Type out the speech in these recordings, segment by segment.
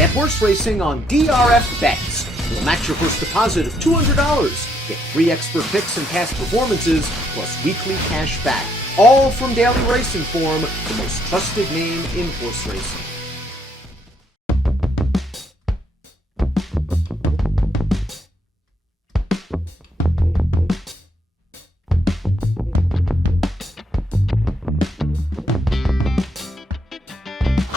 Bet horse racing on DRF Bets. We'll match your first deposit of $200. Get free expert picks and past performances, plus weekly cash back. All from Daily Racing Form, the most trusted name in horse racing.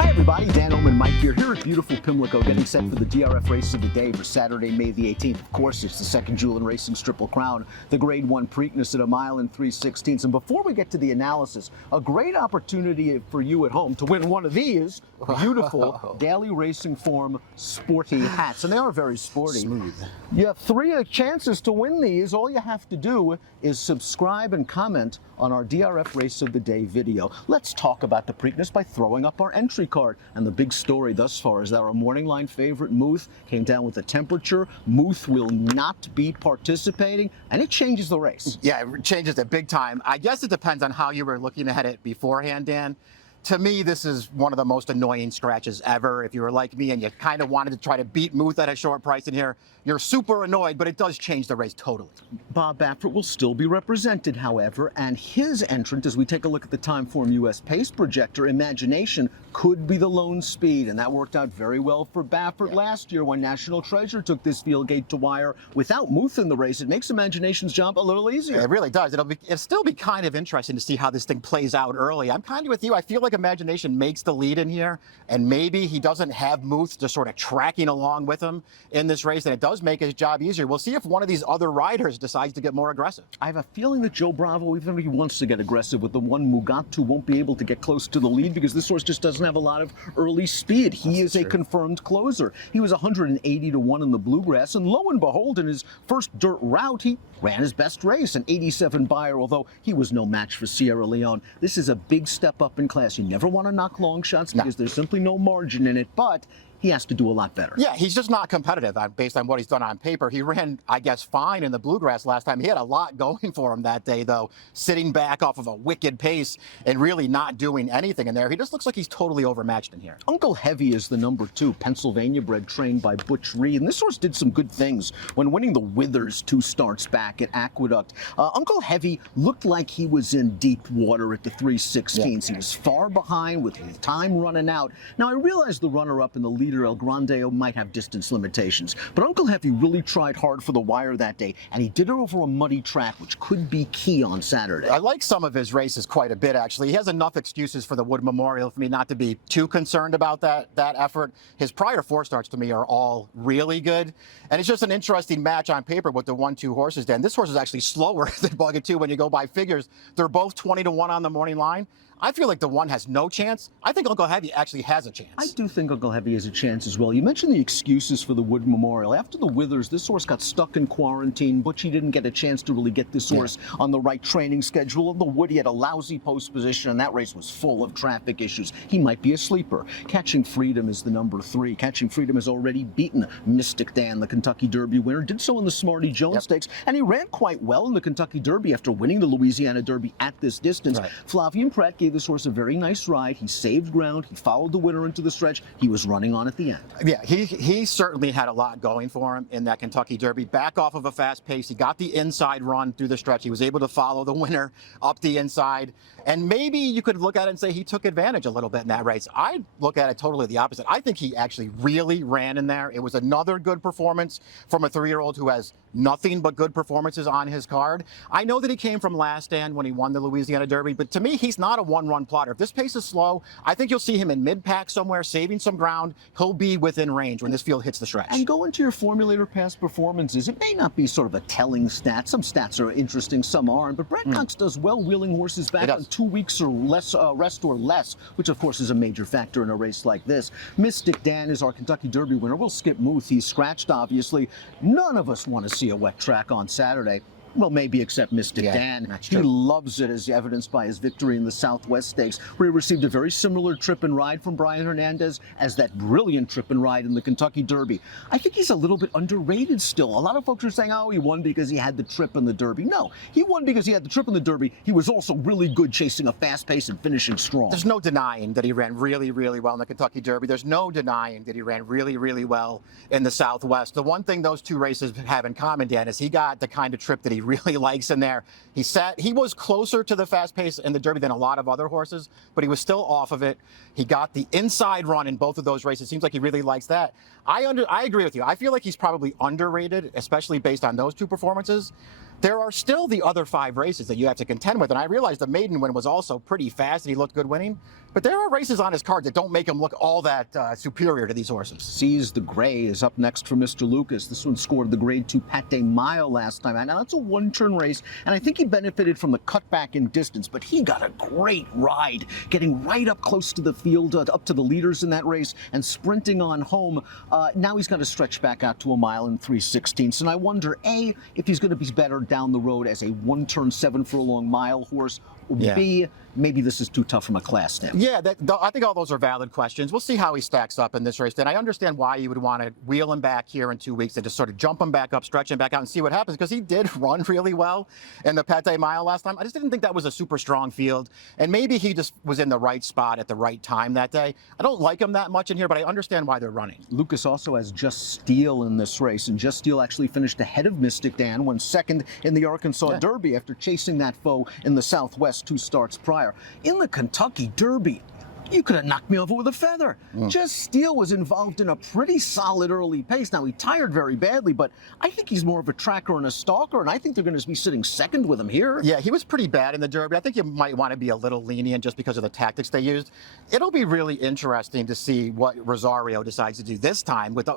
Everybody, Dan, Illman, Mike here at beautiful Pimlico, getting set for the DRF race of the day for Saturday, May the 18th. Of course, it's the second jewel in racing's Triple Crown, the Grade 1 Preakness at 1 mile and 3/16. And before we get to the analysis, a great opportunity for you at home to win one of these beautiful Daily Racing Form sporty hats. And they are very sporty. Smooth. You have 3 chances to win these. All you have to do is subscribe and comment on our DRF Race of the Day video. Let's talk about the Preakness by throwing up our entry card. And the big story thus far is that our morning line favorite, Muth, came down with the temperature. Muth will not be participating, and it changes the race. Yeah, it changes it big time. I guess it depends on how you were looking at it beforehand, Dan. To me, this is one of the most annoying scratches ever. If you were like me and you kind of wanted to try to beat Muth at a short price in here, you're super annoyed, but it does change the race totally. Bob Baffert will still be represented, however, and his entrant, as we take a look at the Timeform US pace projector, Imagination, could be the lone speed, and that worked out very well for Baffert last year when National Treasure took this field gate to wire. Without Muth in the race, it makes Imagination's job a little easier. It really does. It'll still be kind of interesting to see how this thing plays out early. I'm kind of with you. I feel like Imagination makes the lead in here, and maybe he doesn't have Muth just sort of tracking along with him in this race, and it does make his job easier. We'll see if one of these other riders decides to get more aggressive. I have a feeling that Joe Bravo, even if he wants to get aggressive with the one Mugatu, won't be able to get close to the lead because this horse just doesn't have a lot of early speed. He is a confirmed closer. He was 180 to 1 in the Bluegrass, and lo and behold, in his first dirt route, he ran his best race, an 87 buyer, although he was no match for Sierra Leone. This is a big step up in class. You never want to knock long shots because there's simply no margin in it, but he has to do a lot better. Yeah, he's just not competitive based on what he's done on paper. He ran, I guess, fine in the Bluegrass last time. He had a lot going for him that day, though, sitting back off of a wicked pace and really not doing anything in there. He just looks like he's totally overmatched in here. Uncle Heavy is the number 2, Pennsylvania bred, trained by Butch Reed. And this horse did some good things when winning the Withers 2 starts back at Aqueduct. Uncle Heavy looked like he was in deep water at the 3/16s. He was far behind with time running out. Now, I realize the runner-up in the leader, El Grande, might have distance limitations, but Uncle Heavy really tried hard for the wire that day, and he did it over a muddy track, which could be key on Saturday. I like some of his races quite a bit, actually. He has enough excuses for the Wood Memorial for me not to be too concerned about that effort. His prior 4 starts to me are all really good, and it's just an interesting match on paper with the 1-2 horses. Dan, this horse is actually slower than Mugatu when you go by figures. They're both 20 to 1 on the morning line. I feel like the 1 has no chance. I think Uncle Heavy actually has a chance. I do think Uncle Heavy has a chance as well. You mentioned the excuses for the Wood Memorial. After the Withers, this horse got stuck in quarantine. Butchie didn't get a chance to really get this horse on the right training schedule. In the Wood, he had a lousy post position, and that race was full of traffic issues. He might be a sleeper. Catching Freedom is the number 3. Catching Freedom has already beaten Mystik Dan, the Kentucky Derby winner. Did so in the Smarty Jones Stakes, and he ran quite well in the Kentucky Derby after winning the Louisiana Derby at this distance. Flavien Prat gave this horse a very nice ride. He saved ground. He followed the winner into the stretch. He was running on at the end. Yeah, he certainly had a lot going for him in that Kentucky Derby. Back off of a fast pace. He got the inside run through the stretch. He was able to follow the winner up the inside. And maybe you could look at it and say he took advantage a little bit in that race. I look at it totally the opposite. I think he actually really ran in there. It was another good performance from a 3-year-old who has nothing but good performances on his card. I know that he came from last stand when he won the Louisiana Derby, but to me, he's not a one-run plotter. If this pace is slow, I think you'll see him in mid-pack somewhere, saving some ground. He'll be within range when this field hits the stretch. And go into your formulator past performances. It may not be sort of a telling stat. Some stats are interesting, some aren't, but Brett Cox does well wheeling horses back on 2 weeks or less rest or less, which of course is a major factor in a race like this. Mystik Dan is our Kentucky Derby winner. We'll skip Muth. He's scratched, obviously. None of us want to see a wet track on Saturday. Well, maybe except Mystik Dan. that's He true. loves it, as evidenced by his victory in the Southwest Stakes, where he received a very similar trip and ride from Brian Hernandez as that brilliant trip and ride in the Kentucky Derby. I think he's a little bit underrated still. A lot of folks are saying, oh, he won because he had the trip in the Derby. No, he won because he had the trip in the Derby. He was also really good chasing a fast pace and finishing strong. There's no denying that he ran really, really well in the Kentucky Derby. There's no denying that he ran really, really well in the Southwest. The one thing those two races have in common, Dan, is he got the kind of trip that he really likes in there. He was closer to the fast pace in the Derby than a lot of other horses, but he was still off of it. He got the inside run in both of those races. Seems like he really likes that. I agree with you. I feel like he's probably underrated, especially based on those two performances. There are still the other 5 races that you have to contend with, and I realized the maiden win was also pretty fast and he looked good winning, but there are races on his card that don't make him look all that superior to these horses. Seize the Gray is up next for Mr. Lucas. This one scored the Grade 2 Pate Mile last time. Now, that's a one-turn race, and I think he benefited from the cutback in distance, but he got a great ride, getting right up close to the field, up to the leaders in that race, and sprinting on home. Now he's got to stretch back out to a mile and 3/16. And I wonder, A, if he's going to be better down the road as a one-turn 7-furlong mile horse, or B, maybe this is too tough from a class standpoint. Yeah, I think all those are valid questions. We'll see how he stacks up in this race. Then I understand why you would want to wheel him back here in 2 weeks and just sort of jump him back up, stretch him back out, and see what happens, because he did run really well in the Pate Mile last time. I just didn't think that was a super strong field, and maybe he just was in the right spot at the right time that day. I don't like him that much in here, but I understand why they're running. Lucas also has Just Steel in this race, and Just Steel actually finished ahead of Mystik Dan, won second in the Arkansas Derby after chasing that foe in the Southwest 2 starts prior. In the Kentucky Derby, you could have knocked me over with a feather. Just Steel was involved in a pretty solid early pace. Now, he tired very badly, but I think he's more of a tracker and a stalker, and I think they're going to be sitting second with him here. Yeah, he was pretty bad in the Derby. I think you might want to be a little lenient just because of the tactics they used. It'll be really interesting to see what Rosario decides to do this time. With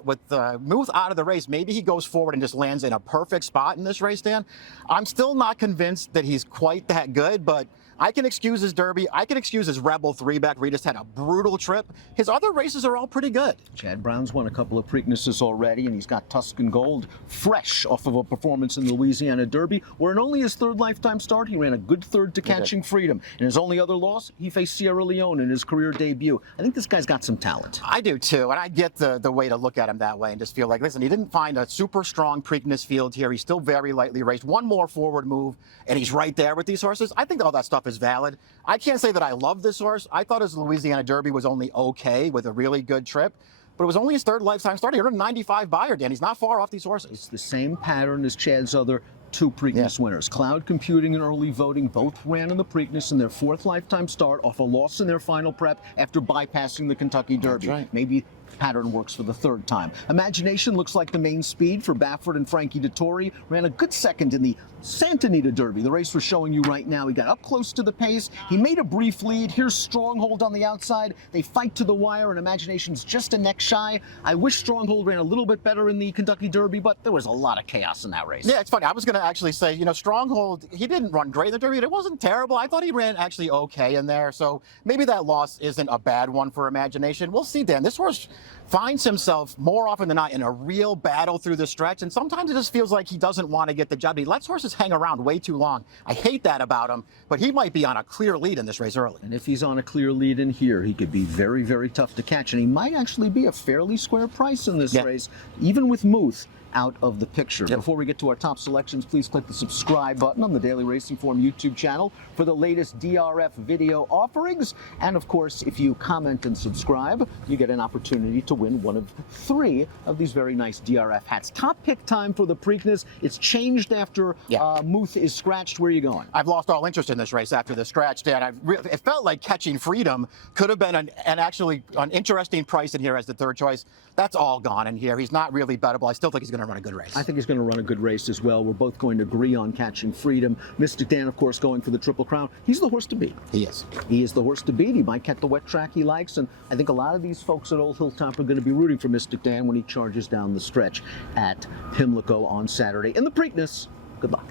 Muth out of the race, maybe he goes forward and just lands in a perfect spot in this race, Dan. I'm still not convinced that he's quite that good, but I can excuse his Derby. I can excuse his Rebel 3-back where he just had a brutal trip. His other races are all pretty good. Chad Brown's won a couple of Preaknesses already, and he's got Tuscan Gold fresh off of a performance in the Louisiana Derby, where in only his 3rd lifetime start, he ran a good third to Catching Freedom. In his only other loss, he faced Sierra Leone in his career debut. I think this guy's got some talent. I do too, and I get the way to look at him that way and just feel like, listen, he didn't find a super strong Preakness field here. He's still very lightly raced. One more forward move, and he's right there with these horses. I think all that stuff is valid. I can't say that I love this horse. I thought his Louisiana Derby was only okay with a really good trip, but it was only his 3rd lifetime start. He earned a 95 buyer, Dan. He's not far off these horses. It's the same pattern as Chad's other 2 Preakness winners. Cloud Computing and Early Voting both ran in the Preakness in their 4th lifetime start off a loss in their final prep after bypassing the Kentucky Derby. That's right. Maybe pattern works for the 3rd time. Imagination looks like the main speed for Baffert and Frankie Dettori. Ran a good second in the Santa Anita Derby. The race we're showing you right now. He got up close to the pace. He made a brief lead. Here's Stronghold on the outside. They fight to the wire, and Imagination's just a neck shy. I wish Stronghold ran a little bit better in the Kentucky Derby, but there was a lot of chaos in that race. Yeah, it's funny. I was going to actually say, you know, Stronghold, he didn't run great in the Derby, but it wasn't terrible. I thought he ran actually okay in there, so maybe that loss isn't a bad one for Imagination. We'll see, Dan. This horse finds himself more often than not in a real battle through the stretch, and sometimes it just feels like he doesn't want to get the job. He lets horses hang around way too long. I hate that about him, but he might be on a clear lead in this race early. And if he's on a clear lead in here, he could be very, very tough to catch, and he might actually be a fairly square price in this race, even with Muth out of the picture. Before we get to our top selections, please click the subscribe button on the Daily Racing Form YouTube channel for the latest DRF video offerings. And of course, if you comment and subscribe, you get an opportunity to win one of 3 of these very nice DRF hats. Top pick time for the Preakness. It's changed after Muth is scratched. Where are you going? I've lost all interest in this race after the scratch, Dan. It felt like Catching Freedom could have been an interesting price in here as the 3rd choice. That's all gone in here. He's not really bettable. I still think he's going to run a good race. I think he's going to run a good race as well. We're both going to agree on Catching Freedom. Mystik Dan, of course, going for the Triple Crown. He's the horse to beat. He is. He is the horse to beat. He might get the wet track he likes, and I think a lot of these folks at Old Hilltop are going to be rooting for Mystik Dan when he charges down the stretch at Pimlico on Saturday. In the Preakness, good luck.